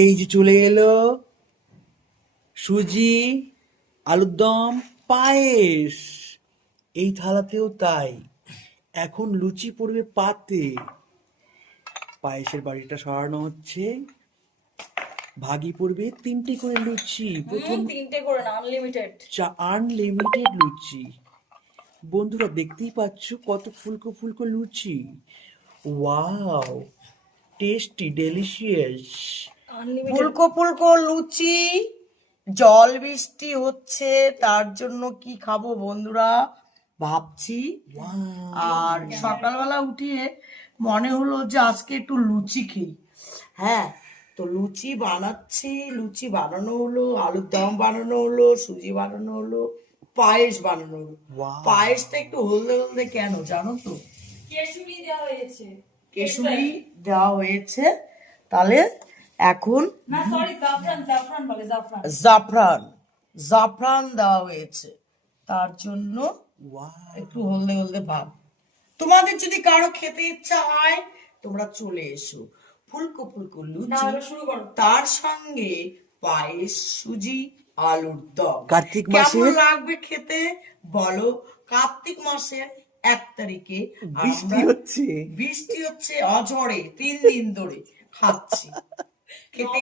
এই যে চলে এলো সুজি, আলুর দম, পায়েস। এই থালাতেও তাই। এখন লুচি পড়বে পাতে। পায়েসের বাড়িটা সরানো হচ্ছে। ভাগি পড়বে 3টে করে লুচি। প্রথম 3টে করে না, আনলিমিটেড। আনলিমিটেড লুচি। বন্ধুরা দেখতেই পাচ্ছ কত ফুলকো ফুলকো luchi. Wow, tasty, delicious. Unlimited. ফুলকো ফুলকো লুচি, জল বৃষ্টি হচ্ছে, তার জন্য কি খাবো বন্ধুরা ভাবছি। আর সকালবেলা উঠিয়ে মনে হলো যে আজকে একটু লুচি খেই। হ্যাঁ, তো লুচি বানাচ্ছি, লুচি বানানো হলো, আলুর দম বানানো হলো, সুজি বানানো হলো, পায়েস বানানো হলো। পায়েসটা একটু হলদে হলদে কেন জানো তো? কেশরি দেওয়া হয়েছে। কেশরি দেওয়া হয়েছে। তাহলে এখন না সরি, জাফরান, জাফরান বলে, জাফরান। জাফরান জাফরান দেওয়া হয়েছে, তার জন্য ওয়াও, একটু হলদে হলদে ভাব। তোমাদের যদি কারো খেতে ইচ্ছা হয় তোমরা চলে এসো। ফুলকো ফুলকো না, লুচি, এবার শুরু করো। তার সঙ্গে পায়েস, সুজি, আলুর দম। কার্তিক কেমন মাসের লাগবে খেতে বলো? কার্তিক মাসের 1 তারিখে আর বৃষ্টি আমরা হচ্ছে। বৃষ্টি হচ্ছে অঝরে 3 দিন ধরে খাচ্ছি। খেতে